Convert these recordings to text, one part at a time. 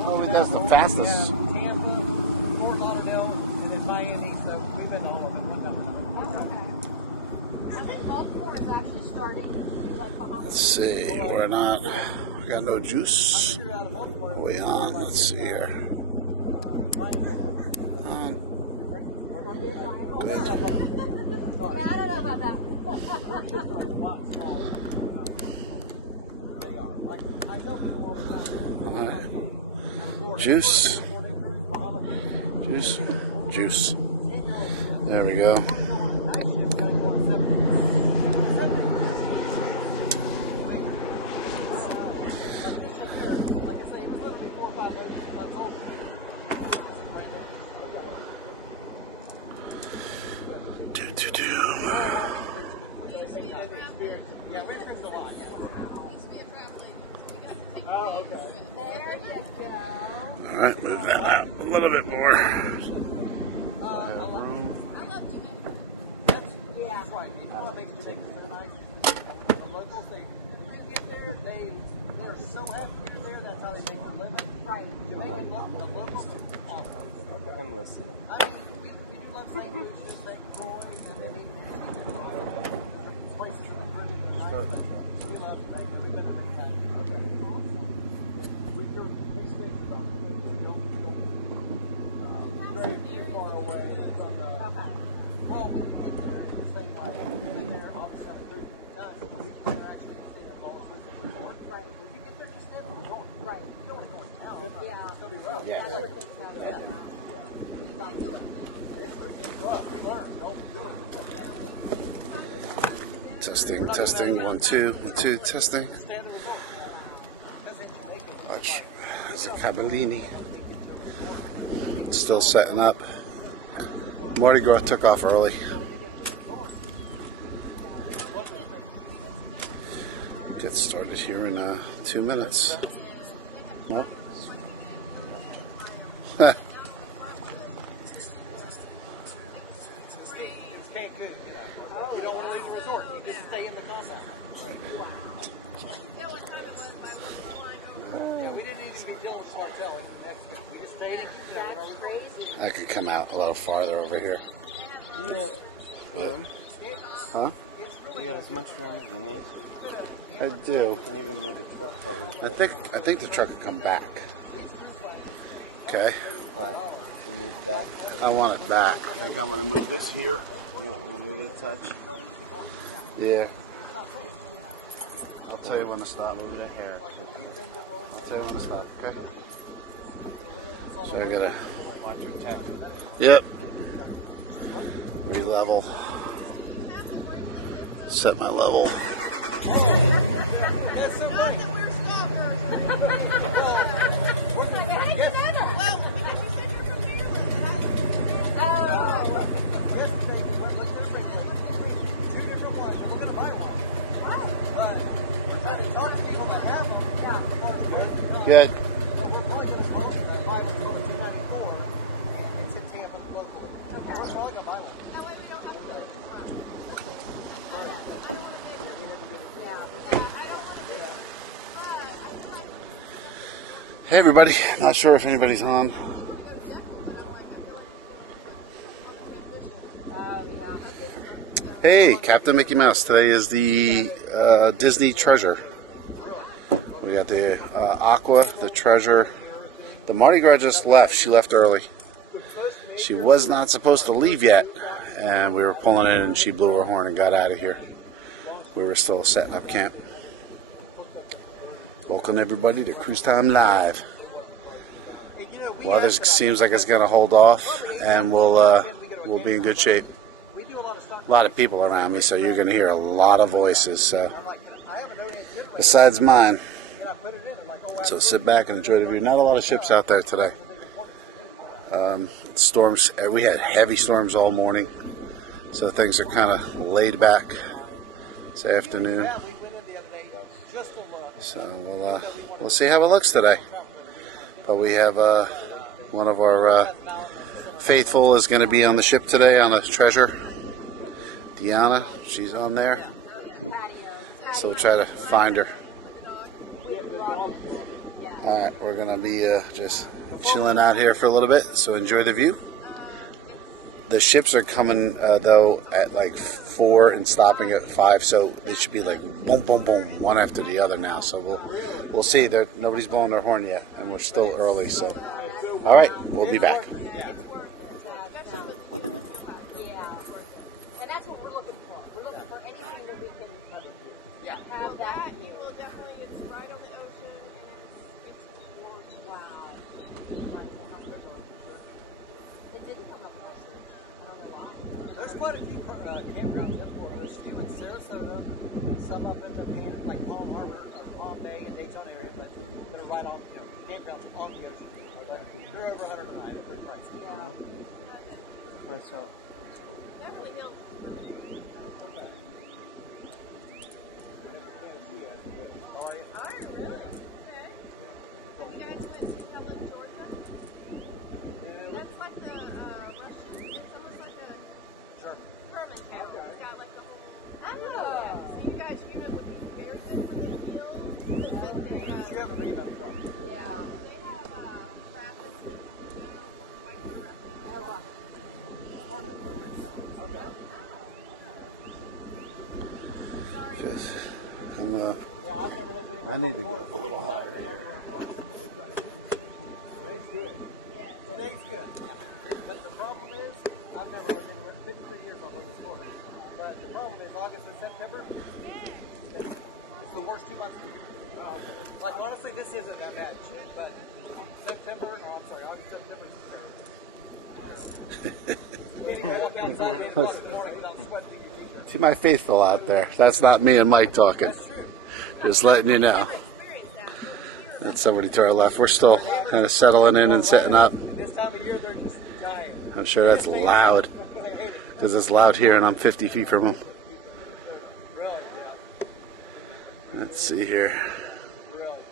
Oh, that's the fastest. Tampa, Fort Lauderdale, and then Miami. So we've been to all of it. One number. I think Baltimore is actually starting. Let's see. We're not. We got no juice. Are we on? Let's see here. On. Good. Yeah, I don't know about that. All right. Juice. Juice. Juice. There we go. All right, move that out a little bit more. Testing, 1, 2, 1, 2, testing. Watch, it's a Cabellini. Still setting up. Mardi Gras took off early. Get started here in 2 minutes. No? You don't want to leave the resort. You just stay in the compound. Yeah, we didn't even be dealing with Martel in Mexico. We just stayed in Canaveral. I could come out a little farther over here. But, huh? I do. I think the truck could come back. Okay. I want it back. I think I'm gonna put this here. Yeah. I'll tell you when to stop. Move the hair. I'll tell you when to stop, okay? So I gotta. Watch your tech. Yep. Re-level. Set my level. That's so funny. Yesterday we went looking at a brake plate. 2 different ones, and we're going to buy one. But we're trying to talk to people that have them. Yeah. Good. So we're probably going to buy one until the 294, and it's in Tampa locally. Okay. We're probably going to buy one. That way we don't have to go. Hey everybody, not sure if anybody's on. Hey, Captain Mickey Mouse. Today is the Disney Treasure. We got the Aqua, the Treasure. The Mardi Gras just left. She left early. She was not supposed to leave yet, and we were pulling in, and she blew her horn and got out of here. We were still setting up camp. Welcome everybody to Cruise Time Live. Weather seems like it's going to hold off, and we'll be in good shape. A lot of people around me, so you're going to hear a lot of voices. So, besides mine. So sit back and enjoy the view. Not a lot of ships out there today. Storms. We had heavy storms all morning, so things are kind of laid back this afternoon. So we'll see how it looks today. But we have one of our faithful is going to be on the ship today on a Treasure. Deanna, she's on there. So we'll try to find her. Alright, we're going to be just chilling out here for a little bit, so enjoy the view. The ships are coming, though, at like 4 and stopping at 5, so they should be like boom, boom, boom, one after the other now. So we'll see. Nobody's blowing their horn yet, and we're still early, so. Alright, we'll be back. Yeah. And that's what we're looking for. We're looking for anything that we can have that. You will definitely, it's right on the ocean and it's warm. Wow. It didn't come up last year. I don't know why. There's quite a few campgrounds in Florida. There's a few in Sarasota, some up in the like Palm Harbor or Palm Bay and Daytona area, but they're right on, campgrounds on the ocean. But they're over 100 a night. They're pretty pricey. Yeah. So, Beverly Hills. how are you? Are you really? Okay. Have you guys went to Helen, Georgia? That's like the Russian, it's almost like a Herman town. It's got like the whole. Oh. So you guys, you know, would be very good for the hills. But they, You haven't read about it. yeah, they have traffic. Just, I need to go a little higher here. Thanks, good. But the problem is, I've never lived anywhere. It's been 3 years I've lived in Florida. But the problem is, August and September, it's the worst 2 months of the year. Like, honestly, this isn't that bad, but August, September is terrible. You can't walk outside at 8 o'clock in the morning without sweating through your t-shirt. See my faithful out there. That's not me and Mike talking. That's true. Just letting you know. That's somebody to our left. We're still kind of settling in and setting up. This time of year, they're just dying. I'm sure that's loud, because it's loud here and I'm 50 feet from them. Really, yeah. Let's see here. Really.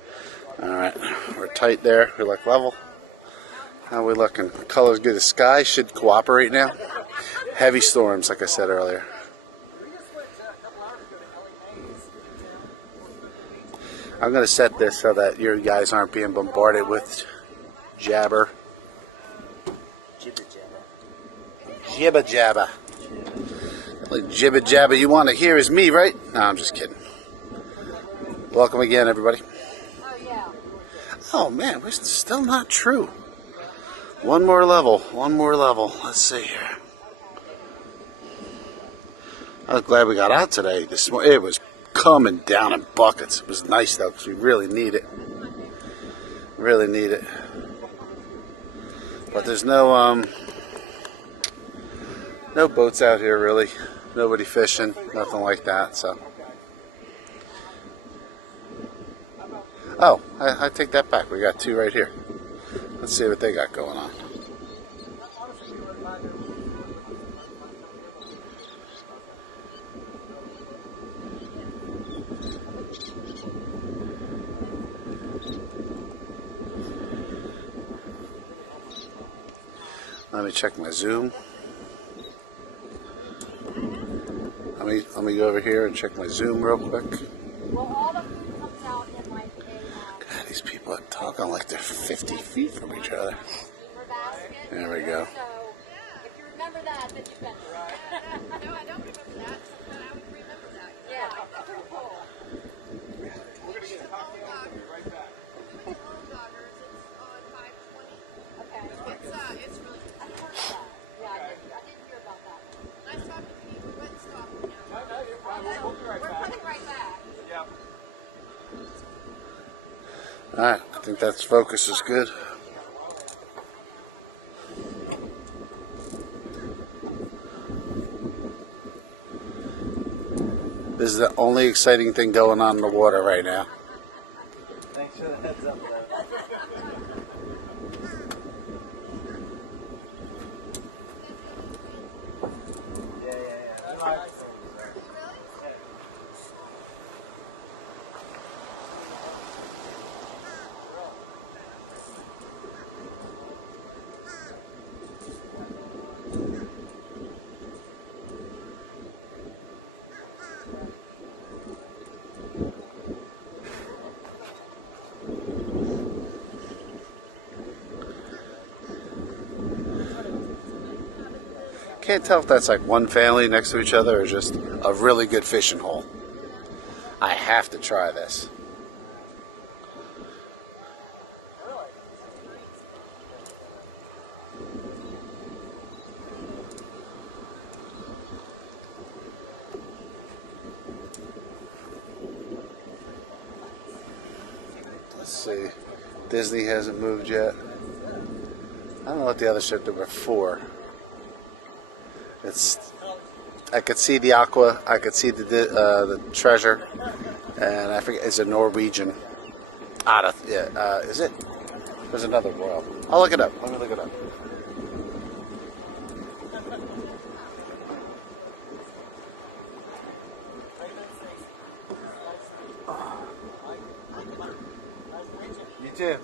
Alright, we're tight there. We look level. How are we looking? Color's good. The sky should cooperate now. Heavy storms, like I said earlier. We just went a couple hours ago to Ellie Mae's. I'm going to set this so that your guys aren't being bombarded with jabber. Jibba jabba. Like jibba jabba you want to hear is me, right? No, I'm just kidding. Welcome again, everybody. Oh, yeah. Oh, man, we're still not true. One more level. Let's see here. I was glad we got out today. It was coming down in buckets. It was nice, though, because we really need it. Really need it. But there's no boats out here, really. Nobody fishing, nothing like that, so. Oh, I take that back. We got 2 right here. Let's see what they got going on. Let me check my zoom. Let me go over here and check my zoom real quick. Well, all the food comes out in like a God, these people are talking like they're 50 feet from each other. paper basket. There we go. So if you remember that, then you've been there. No, I don't remember that, but I would remember that. Yeah, that's pretty cool. It's the Home Doggers. We went to Home Doggers. It's on 520. Okay. It's really good. I heard that. Yeah, I did hear about that. Nice talking to you. We went and stopped now. No, you're fine. We'll be right We're back. coming right back. Yeah. Alright, I think that's focus is good. This is the only exciting thing going on in the water right now. Thanks for the heads up, though. Can't tell if that's like one family next to each other or just a really good fishing hole. I have to try this. Let's see. Disney hasn't moved yet. I don't know what the other ship there were for. I could see the Aqua, I could see the Treasure, and I forget, it's a Norwegian. Is it? There's another Royal. I'll look it up. Let me look it up. You too.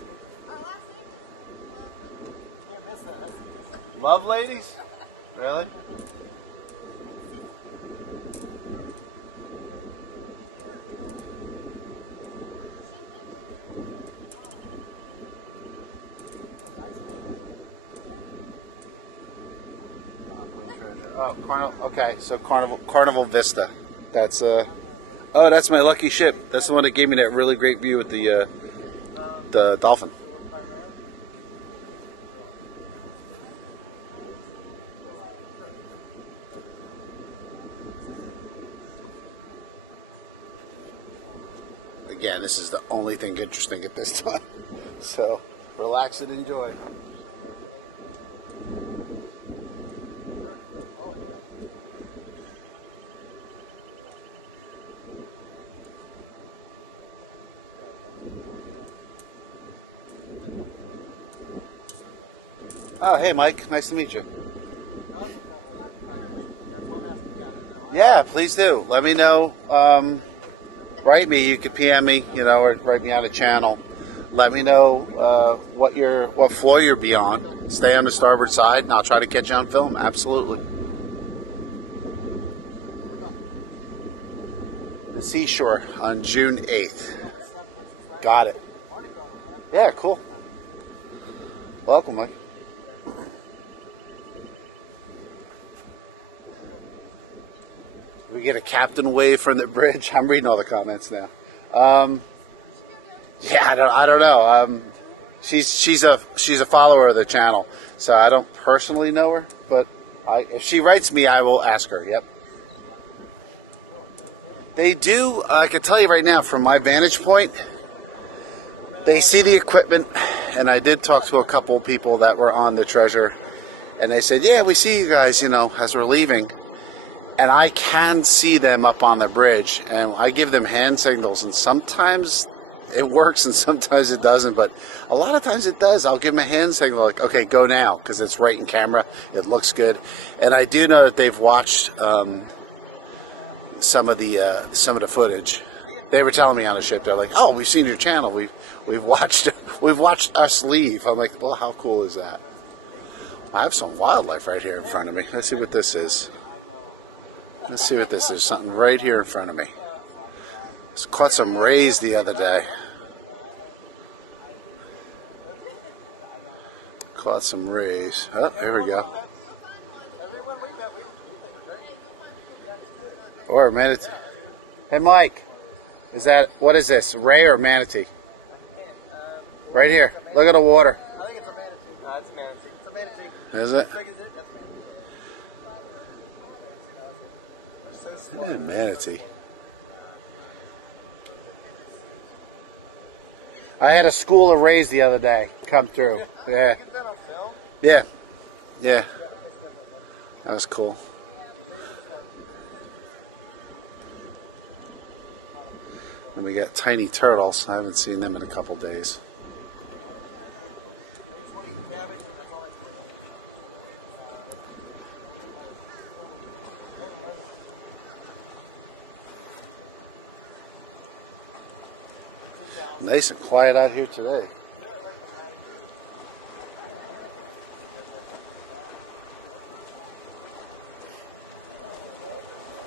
Love ladies? Really? Oh, Carnival. Okay, so Carnival Vista. That's oh, that's my lucky ship. That's the one that gave me that really great view with the dolphin. Again, this is the only thing interesting at this time. So, relax and enjoy. Oh, hey, Mike. Nice to meet you. Yeah, please do. Let me know. Write me. You could PM me, or write me on a channel. Let me know what floor you'll be on. Stay on the starboard side, and I'll try to catch you on film. Absolutely. The Seashore on June 8th. Got it. Yeah, cool. Welcome, Mike. We get a captain wave from the bridge. I'm reading all the comments now. Yeah, I don't know. She's a follower of the channel, so I don't personally know her. But if she writes me, I will ask her. Yep. They do. I can tell you right now, from my vantage point, they see the equipment, and I did talk to a couple of people that were on the Treasure, and they said, "Yeah, we see you guys, as we're leaving." And I can see them up on the bridge, and I give them hand signals, and sometimes it works and sometimes it doesn't, but a lot of times it does. I'll give them a hand signal, like, okay, go now, because it's right in camera, it looks good. And I do know that they've watched some of the footage. They were telling me on the ship, they're like, oh, we've seen your channel, we've watched us leave. I'm like, well, how cool is that? I have some wildlife right here in front of me. Let's see what this is. There's something right here in front of me. Just caught some rays the other day. Oh, there we go. Or manatee. Hey, Mike. What is this? Ray or manatee? Right here. Look at the water. I think it's a manatee. No, it's a manatee. It's a manatee. Is it? How big is it? That's a manatee. Yeah, manatee. I had a school of rays the other day come through. Yeah. Get that on film? Yeah. Yeah. That was cool. And we got tiny turtles. I haven't seen them in a couple days. Nice and quiet out here today.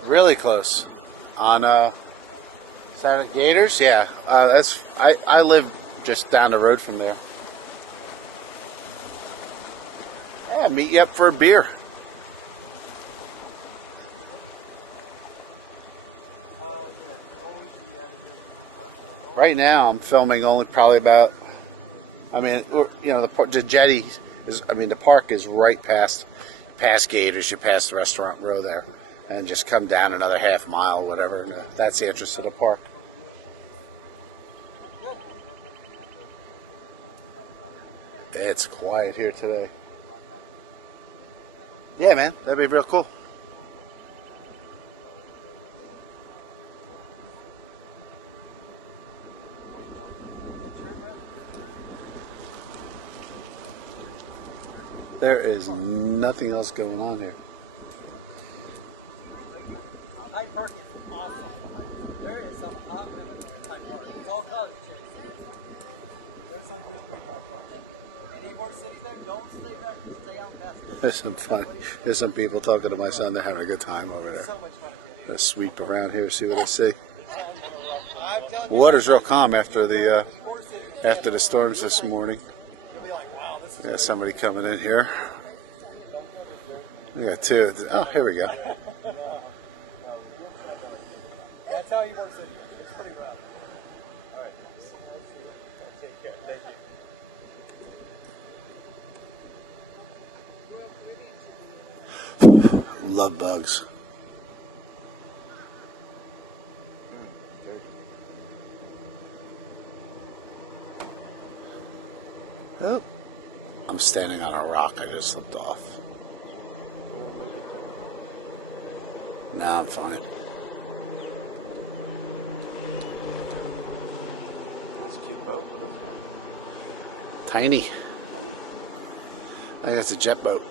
Really close. On Saturday Gators? Yeah. I live just down the road from there. Yeah, meet you up for a beer. Right now, I'm filming only probably about. I mean, you know, the jetty is. I mean, the park is right past Gators. You pass the restaurant row there, and just come down another half mile, or whatever. And that's the entrance to the park. It's quiet here today. Yeah, man, that'd be real cool. There is nothing else going on here. Hyde Park is awesome. There is some hot women in Hyde Park. It's all college chicks. Any more cities there? Don't stay back. Stay out past. There's some people talking to my son. They're having a good time over there. So much fun. Let's sweep around here, see what I see. I'm telling The you, water's real calm after the storms this morning. you'll be like, wow, this is. We got somebody coming in here. We got two. Oh, here we go. That's how you work city. It's pretty rough. All right. Take care. Thank you. Love bugs. Oh, I'm standing on a rock. I just slipped off. No, I'm fine. That's a cute boat. Tiny. I think it's a jet boat.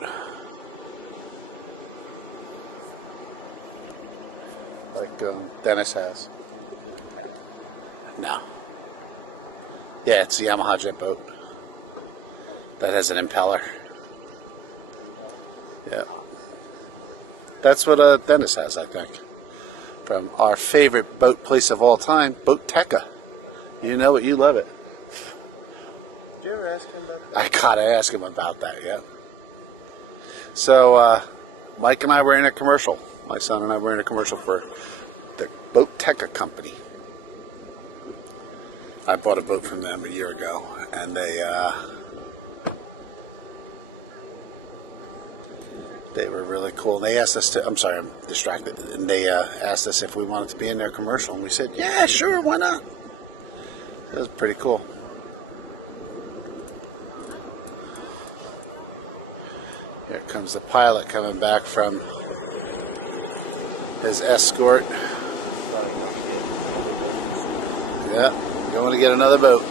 Like Dennis has. No. Yeah, it's a Yamaha jet boat. That has an impeller. Yeah. That's what Dennis has, I think. From our favorite boat place of all time, Boatteca. You know it, you love it. Did you ever ask him about that? I gotta ask him about that, yeah. So, Mike and I were in a commercial. My son and I were in a commercial for the Boatteca company. I bought a boat from them a year ago, and they were really cool. They asked us to, I'm sorry, I'm distracted. And they asked us if we wanted to be in their commercial. And we said, yeah, sure, why not? It was pretty cool. Here comes the pilot coming back from his escort. Yeah, going to get another boat.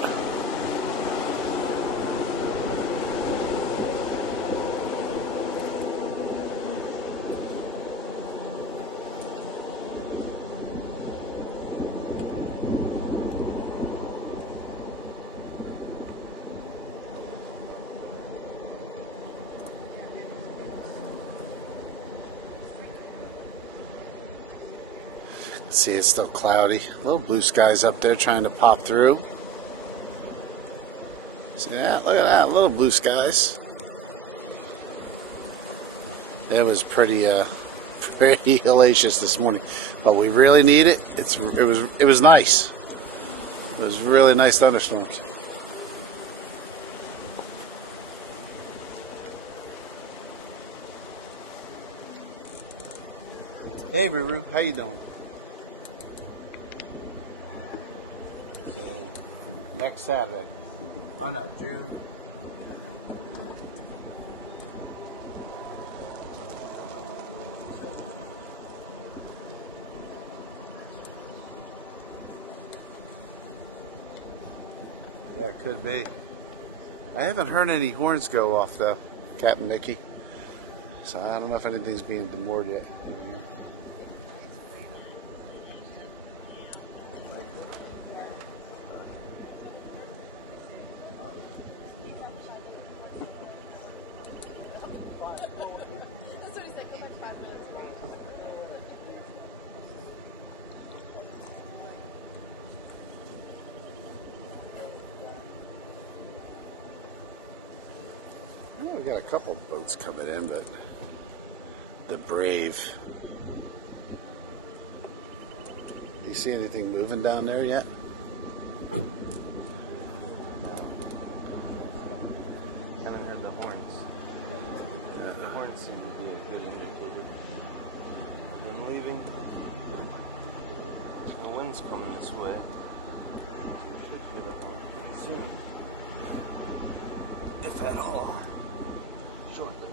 See, it's still cloudy. Little blue skies up there trying to pop through. See that? Look at that. Little blue skies. It was pretty pretty hellacious this morning. But we really need it. It was nice. It was really nice thunderstorms. Hey, Ruru, how you doing? Next Saturday. I know, June. Yeah, it could be. I haven't heard any horns go off though, Captain Mickey. So I don't know if anything's being demoored yet. That's what he said. Go back 5 minutes. Oh, we got a couple boats coming in, but the Brave. You see anything moving down there yet? That seems to be a good indicator. And leaving. The wind's coming this way. Should get up on soon. If at all. Shortly.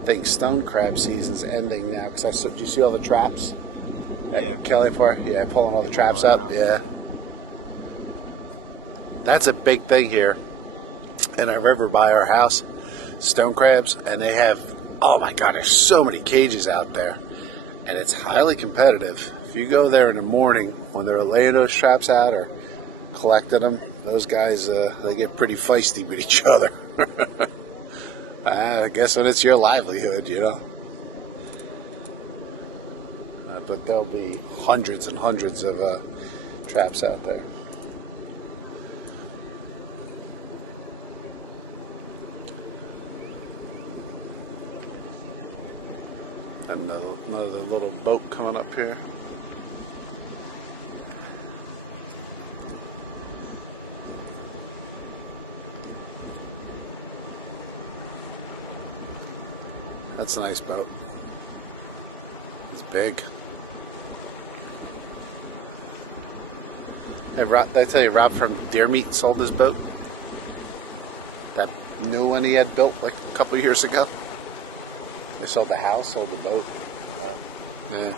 I think stone crab season's ending now because do you see all the traps at Kelly Park? Yeah, pulling all the traps up. Yeah, that's a big thing here in a river by our house. Stone crabs, and they have, oh my god, there's so many cages out there, and it's highly competitive. If you go there in the morning when they're laying those traps out or collecting them, those guys they get pretty feisty with each other. I guess when it's your livelihood, you know. But there'll be hundreds and hundreds of traps out there. Another little boat coming up here. That's a nice boat. It's big. Hey, Rob, did I tell you Rob from Deer Meat sold his boat? That new one he had built like a couple years ago. They sold the house, sold the boat. Yeah.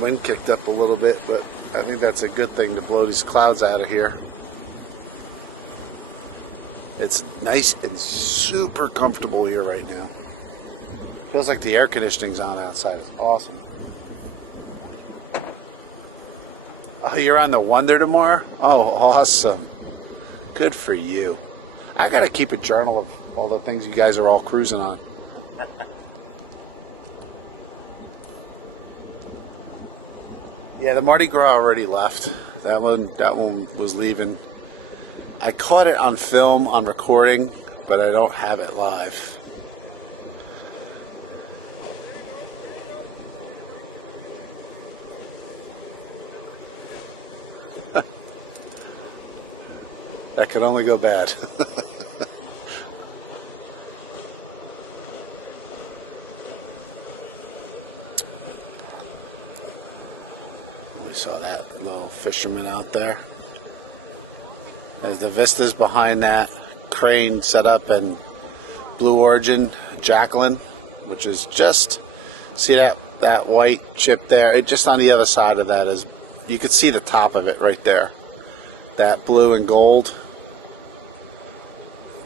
Wind kicked up a little bit, but I think that's a good thing to blow these clouds out of here. It's nice and super comfortable here right now. Feels like the air conditioning's on outside. It's awesome. Oh, you're on the Wonder tomorrow? Oh, awesome. Good for you. I gotta keep a journal of all the things you guys are all cruising on. Yeah, the Mardi Gras already left. That one was leaving. I caught it on film, on recording, but I don't have it live. That could only go bad. We saw that little fisherman out there. As the vistas behind that crane set up in Blue Origin, Jacqueline, which is just, see that white chip there? It just on the other side of that is, you could see the top of it right there. That blue and gold.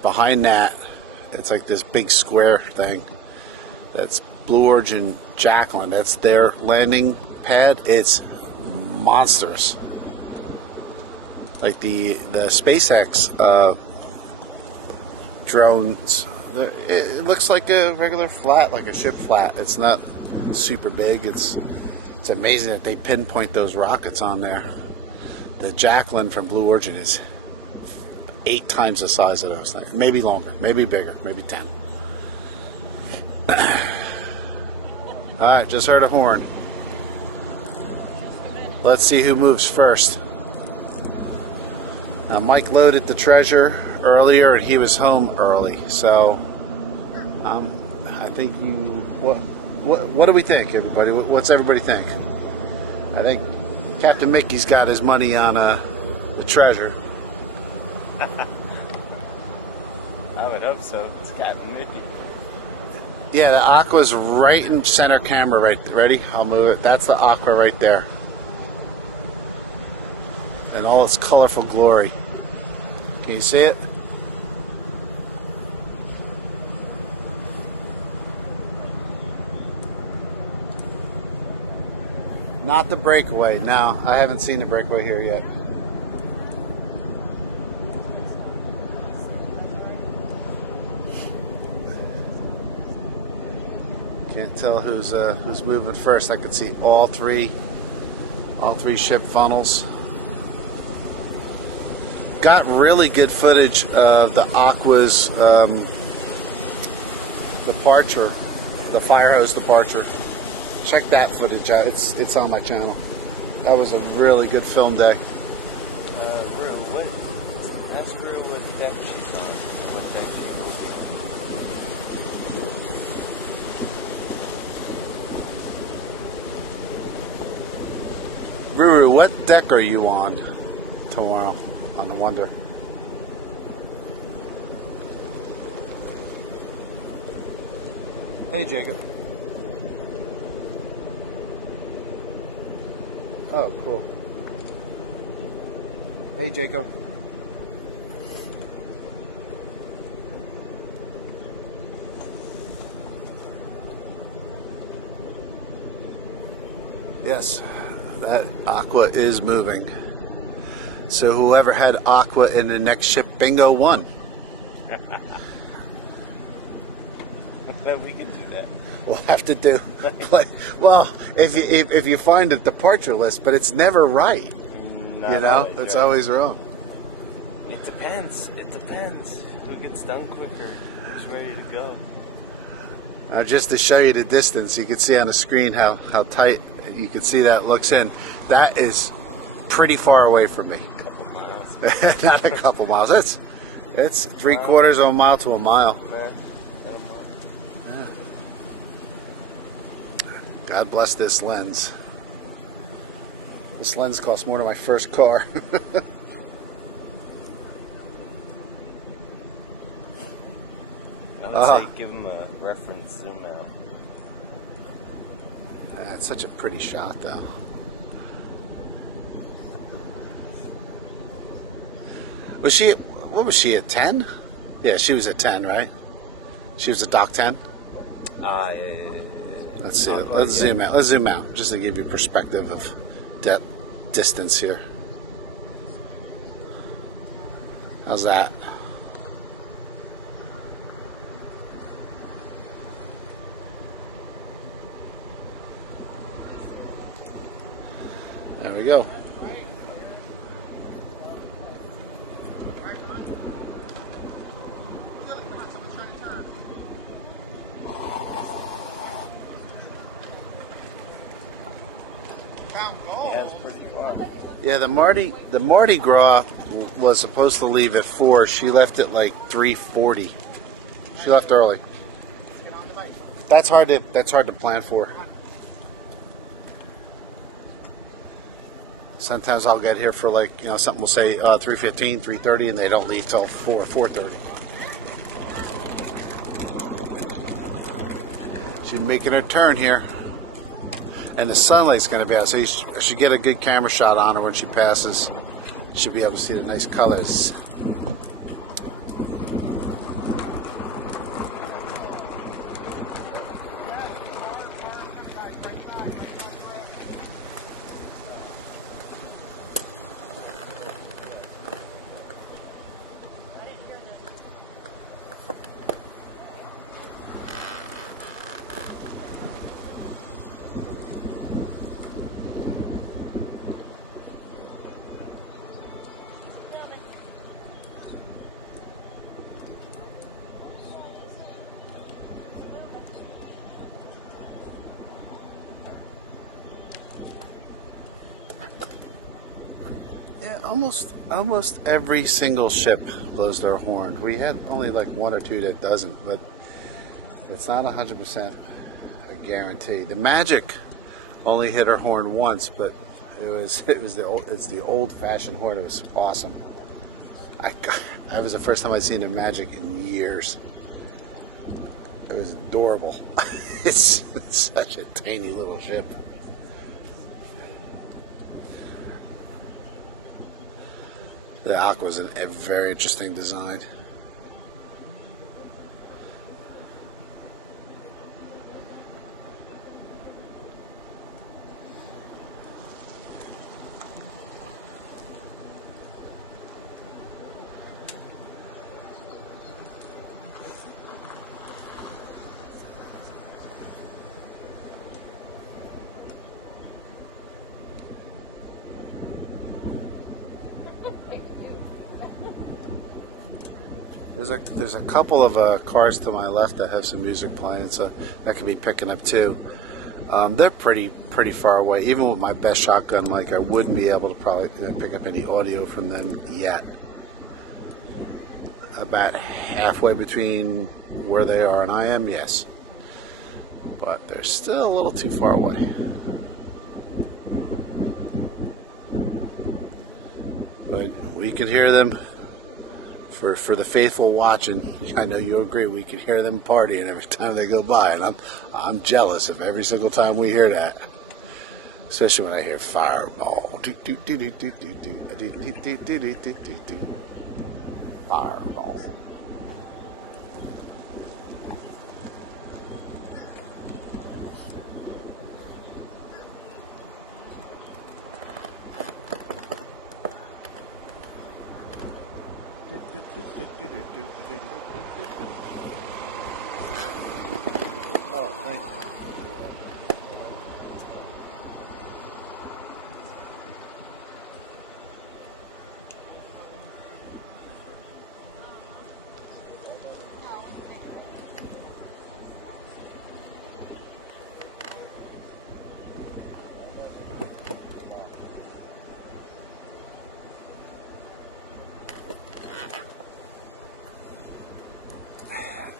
Behind that, it's like this big square thing. That's Blue Origin, Jacqueline. That's their landing pad. It's monstrous. Like the SpaceX drones, it looks like a regular flat, like a ship flat. It's not super big. It's amazing that they pinpoint those rockets on there. The Jacqueline from Blue Origin is 8 times the size of those things. Maybe longer, maybe bigger, maybe 10. Alright, just heard a horn. Let's see who moves first. Now, Mike loaded the treasure earlier and he was home early, so I think what do we think, everybody? What's everybody think? I think Captain Mickey's got his money on the treasure. I would hope so. It's Captain Mickey. Yeah, the aqua's right in center camera. Right, ready? I'll move it. That's the aqua right there, and all its colorful glory. Can you see it? Not the breakaway. No, I haven't seen the breakaway here yet. Can't tell who's moving first. I can see all three ship funnels. Got really good footage of the Aqua's departure, the fire hose departure. Check that footage out. It's on my channel. That was a really good film day. Rue, ask Rue what deck she's on, what deck she will be. Ruru, what deck are you on tomorrow on the Wonder? Hey, Jacob. Oh, cool. Hey, Jacob. Yes, that Aqua is moving. So whoever had Aqua in the next ship bingo won. We can do that. We'll have to do. Well, if you find a departure list, but it's never right. Not You know, always, it's right? always wrong. It depends. It depends. Who gets done quicker? Who's ready to go? Just to show you the distance, you can see on the screen how tight you can see that looks in. That is pretty far away from me. A couple miles. Not a couple miles. It's 3/4 of a mile to a mile. Yeah. God bless this lens. This lens cost more than my first car. I would say give him a reference zoom out. That's such a pretty shot, though. Was she? What was she at 10? Yeah, she was at 10, right? She was at Dock 10. Let's see. Let's zoom out. Let's zoom out just to give you perspective of depth, distance here. How's that? There we go. Yeah, it's pretty far. Yeah, the Mardi Gras was supposed to leave at 4. She left at like 3:40. She left early. That's hard to plan for. Sometimes I'll get here for like, something will say 3:15, 3:30, and they don't leave till 4:30. She's making her turn here. And the sunlight's going to be out, so you should get a good camera shot on her when she passes. Should be able to see the nice colors. Yeah, almost every single ship blows their horn. We had only like 1 or 2 that doesn't, but it's not 100% a guarantee. The Magic only hit her horn once, but it's the old-fashioned horn. It was awesome. I was the first time I'd seen a Magic in years. It was adorable. It's such a tiny little ship. The Aqua's a very interesting design. There's a couple of cars to my left that have some music playing, so that could be picking up too. They're pretty far away. Even with my best shotgun mic, I wouldn't be able to probably pick up any audio from them yet. About halfway between where they are and I am, yes. But they're still a little too far away. But we could hear them. For the faithful watching, I know you'll agree, we can hear them partying every time they go by, and I'm jealous of every single time we hear that. Especially when I hear Fireball. Fireball.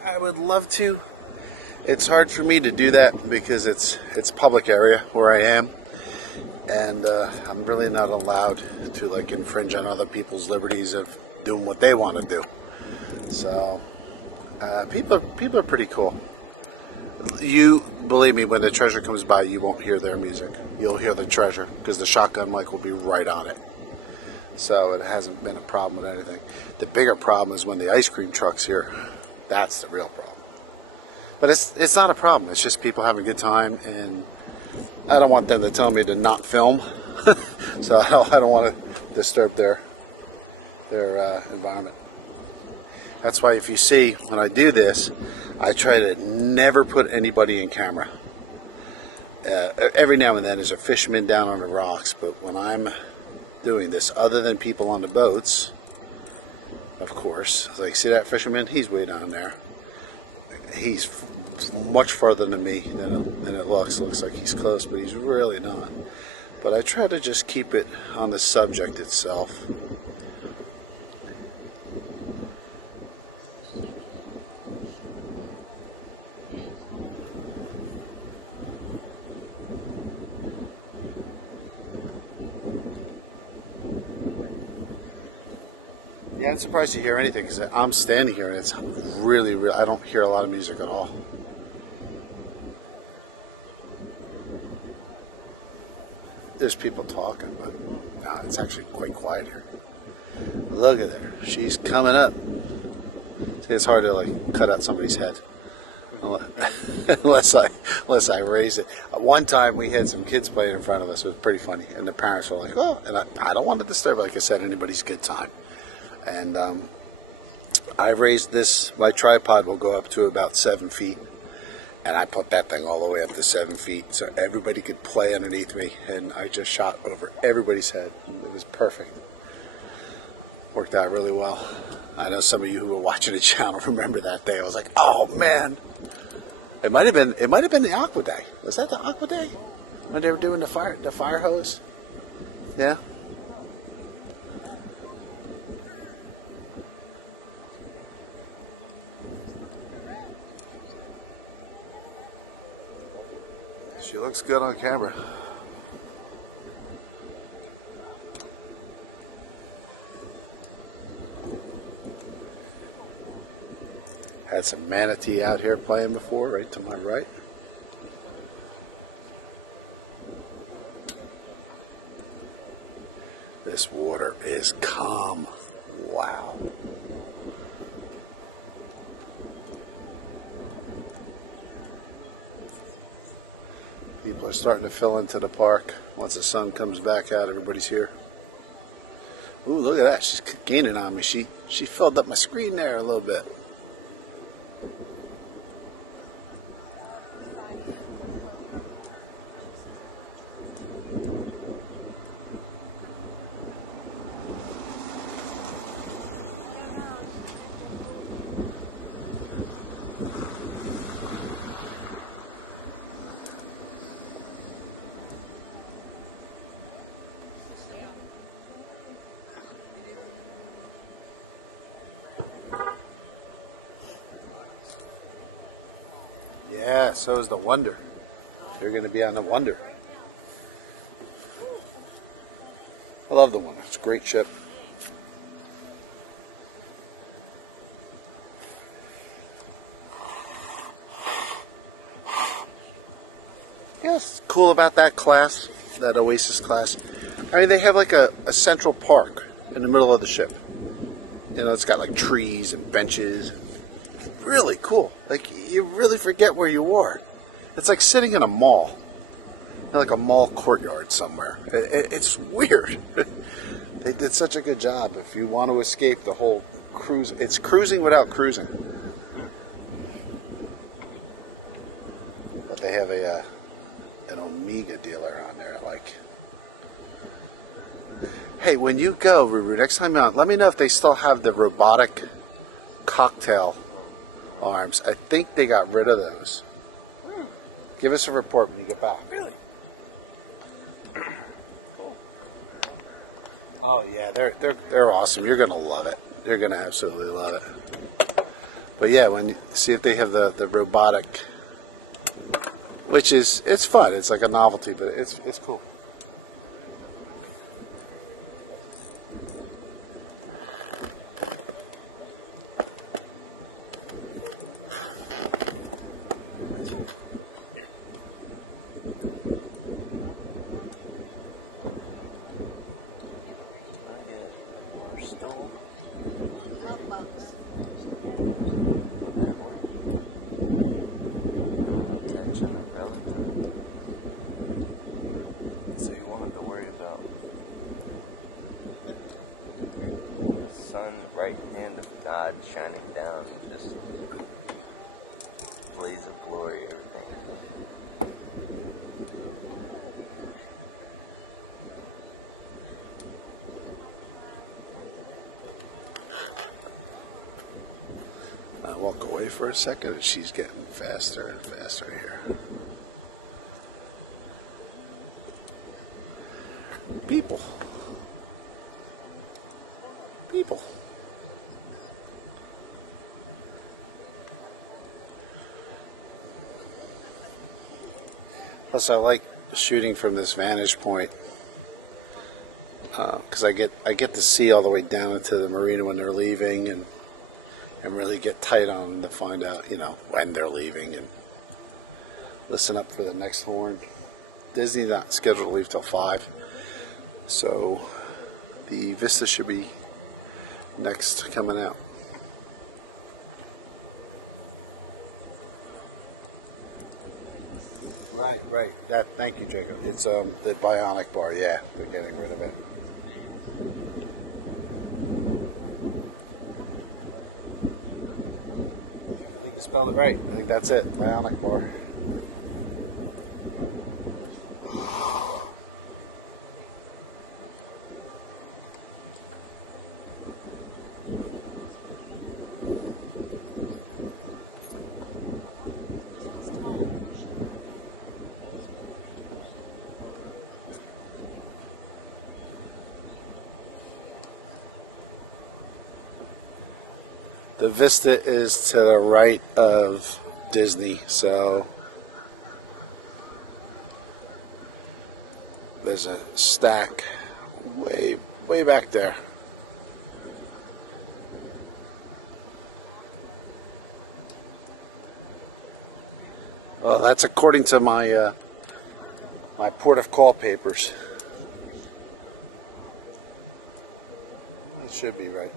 I would love to. It's hard for me to do that because it's public area where I am, and I'm really not allowed to like infringe on other people's liberties of doing what they want to do. So people are pretty cool. You believe me, when the treasure comes by, you won't hear their music. You'll hear the treasure because the shotgun mic will be right on it. So it hasn't been a problem with anything. The bigger problem is when the ice cream truck's here. That's the real problem. But it's not a problem. It's just people having a good time, and I don't want them to tell me to not film. So I don't want to disturb their environment. That's why if you see when I do this, I try to never put anybody in camera. Every now and then there's a fisherman down on the rocks, but when I'm doing this, other than people on the boats, of course, like, see that fisherman? He's way down there. He's much farther than me than it looks. Looks like he's close, but he's really not. But I try to just keep it on the subject itself. Yeah, I'm surprised to hear anything because I'm standing here and it's really, I don't hear a lot of music at all. There's people talking, but no, it's actually quite quiet here. Look at her. She's coming up. See, it's hard to like cut out somebody's head unless I raise it. One time we had some kids playing in front of us. It was pretty funny, and the parents were like, "Oh," and I don't want to disturb, like I said, anybody's good time. And I raised this. My tripod will go up to about 7 feet, and I put that thing all the way up to 7 feet so everybody could play underneath me. And I just shot over everybody's head. It was perfect. Worked out really well. I know some of you who were watching the channel remember that day. I was like, "Oh man!" It might have been the Aqua Day. Was that the Aqua Day when they were doing the fire hose? Yeah. She looks good on camera. Had some manatee out here playing before, right to my right. This water is calm. Wow. People are starting to fill into the park. Once the sun comes back out, everybody's here. Ooh, look at that. She's gaining on me. She filled up my screen there a little bit. Yeah, so is the Wonder. They're going to be on the Wonder. I love the Wonder. It's a great ship. Yeah, what's cool about that class, that Oasis class, I mean, they have like a central park in the middle of the ship. You know, it's got like trees and benches. Really cool. Like, you really forget where you are. It's like sitting in a mall. Like a mall courtyard somewhere. It's weird. They did such a good job. If you want to escape the whole cruise, it's cruising without cruising. But they have an Omega dealer on there. Like, hey, when you go, Ruru, next time you're on, let me know if they still have the robotic cocktail arms. I think they got rid of those. Give us a report when you get back. Really? Cool. Oh yeah, they're awesome. You're gonna love it. You're gonna absolutely love it. But yeah, when you see if they have the robotic, which is, it's fun. It's like a novelty, but it's cool. Love bugs. Attention relative. So you won't have to worry about the sun, right hand of God shining down, just blaze of glory, everything. I walk away for a second and she's getting faster and faster here. People. People. Plus, I like shooting from this vantage point because I get to see all the way down into the marina when they're leaving and really get tight on them to find out, you know, when they're leaving and listen up for the next horn. Disney's not scheduled to leave till 5, so the Vista should be next coming out. Right. That. Thank you, Jacob. It's the Bionic bar. Yeah, they're getting rid of it. I think you spelled it right. I think that's it. Bionic bar. The Vista is to the right of Disney, so there's a stack way back there. Well, that's according to my my port of call papers. It should be right.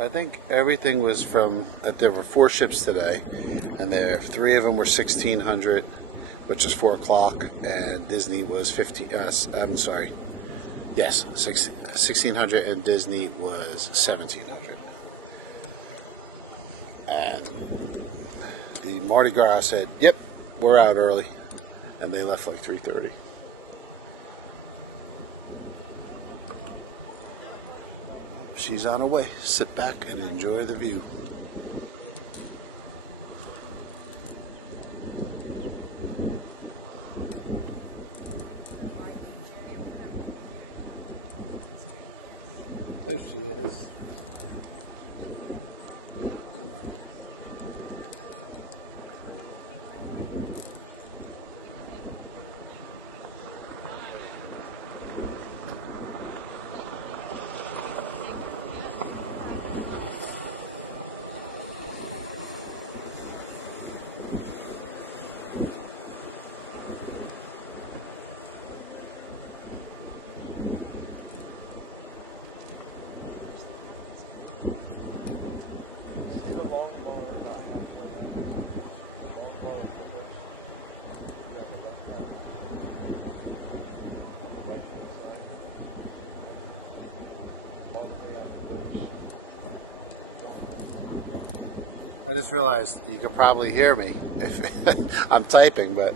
I think everything was from that. There were 4 ships today, and 3 of them were 1600, which is 4 o'clock, and Disney was 15. I'm sorry, yes, 1600, and Disney was 1700. And the Mardi Gras said, "Yep, we're out early," and they left like 3:30. she's on her way. Sit back and enjoy the view. I just realized you could probably hear me if I'm typing, but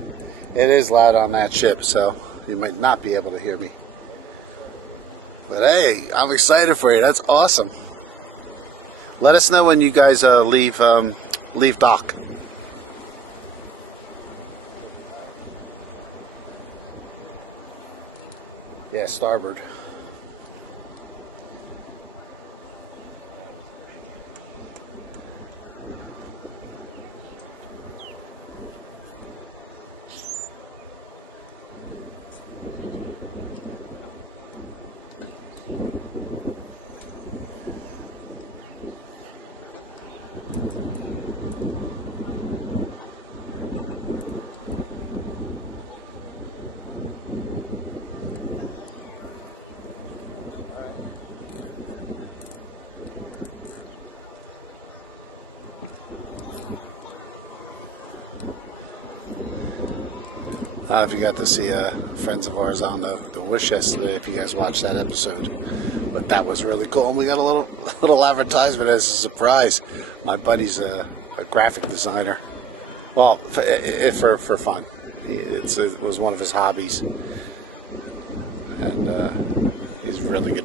it is loud on that ship, so you might not be able to hear me. But hey, I'm excited for you. That's awesome. Let us know when you guys leave dock. Yeah, starboard. If you got to see friends of ours on the Wish yesterday, if you guys watched that episode, but that was really cool. And we got a little advertisement as a surprise. My buddy's a graphic designer. Well, for fun. It was one of his hobbies, and he's really good.